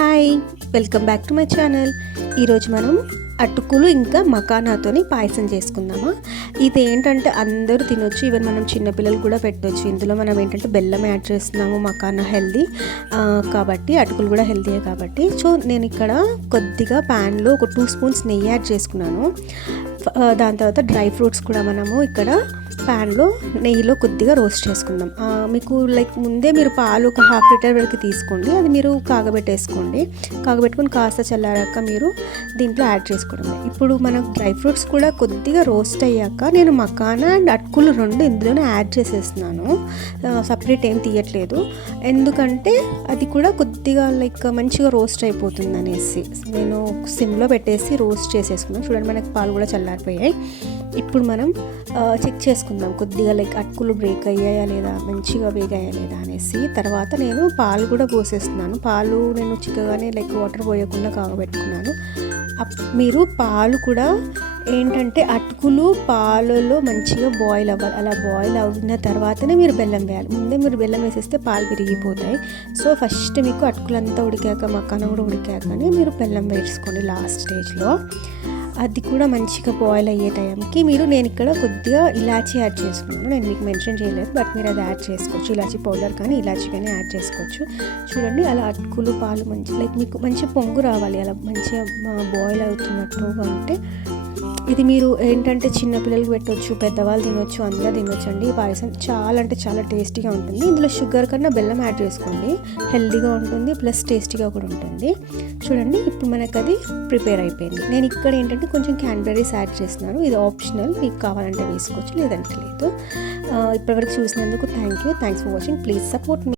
Hi, welcome back to my channel. ఈరోజు మనం అటుకులు ఇంకా మకానాతోని పాయసం చేసుకుందామా. ఇది ఏంటంటే అందరూ తినొచ్చు, ఈవెన్ మనం చిన్నపిల్లలు కూడా పెట్టవచ్చు. ఇందులో మనం ఏంటంటే బెల్లం యాడ్ చేస్తున్నాము, మకానా హెల్దీ కాబట్టి, అటుకులు కూడా హెల్దీయే కాబట్టి. సో నేను ఇక్కడ కొద్దిగా ప్యాన్లో ఒక 2 స్పూన్స్ నెయ్యి యాడ్ చేసుకున్నాను. దాని తర్వాత డ్రై ఫ్రూట్స్ కూడా మనము ఇక్కడ ప్యాన్లో నెయ్యిలో కొద్దిగా రోస్ట్ చేసుకుందాం. మీకు ముందే మీరు పాలు ఒక 1/2 లీటర్ వరకు తీసుకోండి, అది మీరు కాగబెట్టుకొని కాస్త చల్లారాక మీరు దీంట్లో యాడ్ చేసుకోవడమే. ఇప్పుడు మనకు డ్రై ఫ్రూట్స్ కూడా కొద్దిగా రోస్ట్ అయ్యాక నేను మకానా అండ్ అటుకులు 2 ఇందులోనే యాడ్ చేసేస్తున్నాను. సపరేట్ ఏం తీయట్లేదు, ఎందుకంటే అది కూడా కొద్దిగా మంచిగా రోస్ట్ అయిపోతుంది అనేసి నేను సిమ్లో పెట్టేసి రోస్ట్ చేసేసుకున్నాను. చూడండి, మనకి పాలు కూడా చల్లారిపోయాయి. ఇప్పుడు మనం చెక్ చేసుకుందాం కొద్దిగా అటుకులు బ్రేక్ అయ్యాయా లేదా, మంచిగా వేగాయా లేదా అనేసి. తర్వాత నేను పాలు కూడా పోసేస్తున్నాను. పాలు నేను చిక్కగానే వాటర్ పోయకుండా కాగబెట్టుకున్నాను. మీరు పాలు కూడా ఏంటంటే అటుకులు పాలలో మంచిగా బాయిల్ అవ్వాలి. అలా బాయిల్ అయిన తర్వాతనే మీరు బెల్లం వేయాలి. ముందే మీరు బెల్లం వేసేస్తే పాలు విరిగిపోతాయి. సో ఫస్ట్ మీకు అటుకులంతా ఉడికాక, మకానా కూడా ఉడికాకనే మీరు బెల్లం వేసుకోండి లాస్ట్ స్టేజ్లో. అది కూడా మంచిగా బాయిల్ అయ్యే టైంకి నేను ఇక్కడ కొద్దిగా ఇలాచీ యాడ్ చేసుకున్నాను. నేను మీకు మెన్షన్ చేయలేదు, బట్ మీరు అది యాడ్ చేసుకోవచ్చు. ఇలాచీ పౌడర్ కానీ ఇలాచీ కానీ యాడ్ చేసుకోవచ్చు. చూడండి, అలా అటుకులు పాలు మీకు మంచి పొంగు రావాలి, అలా మంచిగా బాయిల్ అవుతున్నట్టుగా ఉంటే ఇది మీరు ఏంటంటే చిన్నపిల్లలకి పెట్టవచ్చు, పెద్దవాళ్ళు తినొచ్చు, అందరూ తినొచ్చు అండి. ఈ పాయసం చాలా అంటే చాలా టేస్టీగా ఉంటుంది. ఇందులో షుగర్ కన్నా బెల్లం యాడ్ చేసుకోండి, హెల్తీగా ఉంటుంది, ప్లస్ టేస్టీగా కూడా ఉంటుంది. చూడండి, ఇప్పుడు మనకు అది ప్రిపేర్ అయిపోయింది. నేను ఇక్కడ ఏంటంటే కొంచెం క్యాన్బెర్రీస్ యాడ్ చేస్తున్నాను. ఇది ఆప్షనల్, మీకు కావాలంటే వేసుకోవచ్చు, లేదంటే లేదు. ఇప్పటివరకు చూసినందుకు thanks for watching. Please support me.